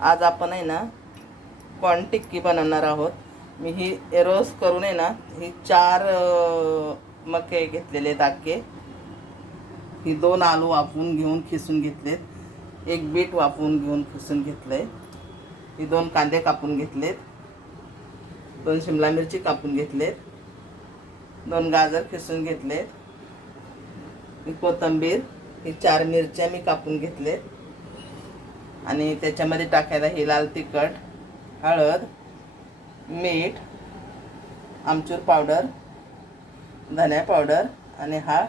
आज आपण आहे ना कॉर्न टिक्की बनवणार आहोत। मी ही रोस्ट करून आहे ना ही 4 मके घेतलेले आहेत अख्खे। ही 2 आलू वाफवून घेऊन खिसून घेतलेत, 1 बीट वाफवून घेऊन खिसून घेतलंय, ही 2 कांदे कापून घेतलेत, 2 शिमला मिरची कापून घेतलेत, 2 गाजर खिसून घेतलेत, ही कोथिंबीर, ही 4 मिरच्या मी कापून घेतलेत आणि त्याच्यामध्ये टाकायला ही लाल तिखट, हळद, मीठ, आमचूर पावडर, धनिया पावडर आणि हा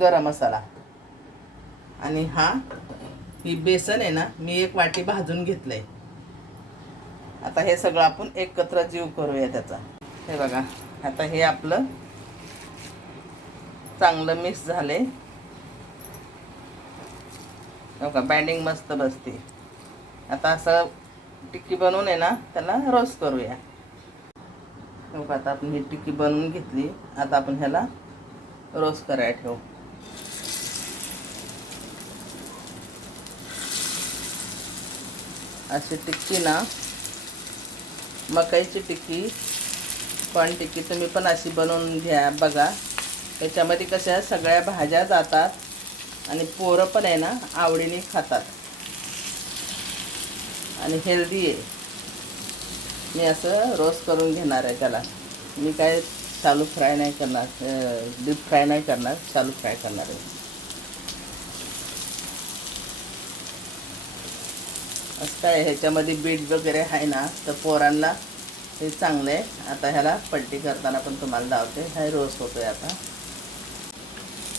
गरम मसाला। आणि ही बेसन आहे ना मी 1 वाटी भाजून घेतलंय। आता हे सगळं आपण एकत्र जीव करूया त्याचा। हे बघा आता हे आपलं चांगलं मिक्स झाले बघा, बाइंडिंग मस्त बसते। आता असं टिक्की बनवून आहे ना त्याला रोस्ट करूया। बघा आता आपण ही टिक्की बनवून घेतली, आता आपण ह्याला रोस्ट करायला ठेवू। अशी टिक्की ना मकाईची टिक्की, कॉर्न टिक्की तुम्ही पण अशी बनवून घ्या बघा। त्याच्यामध्ये कशा सगळ्या भाज्या जातात आणि पोरं पण आहे ना आवडीने खातात आणि हेल्दी आहे। मी असं रोस्ट करून घेणार आहे त्याला। मी काय शालू फ्राय नाही करणार, डीप फ्राय नाही करणार, शालू फ्राय करणार आहे। असं काय ह्याच्यामध्ये बीट वगैरे आहे ना तर पोरांना हे चांगलं आहे। आता ह्याला पलटी करताना पण तुम्हाला दावते। हे रोस्ट होतोय आता,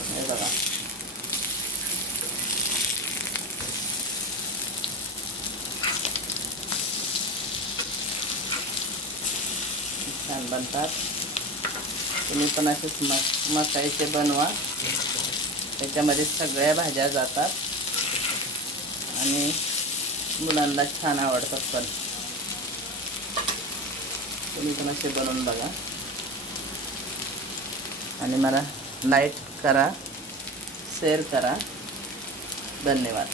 हे बघा। छान बनतात, तुम्ही पण असेच मकाईचे बनवा। त्याच्यामध्ये सगळ्या भाज्या जातात आणि मुलांना छान आवडतात पण। तुम्ही पण असे बनवून बघा आणि मला लाईक करा, शेअर करा। धन्यवाद।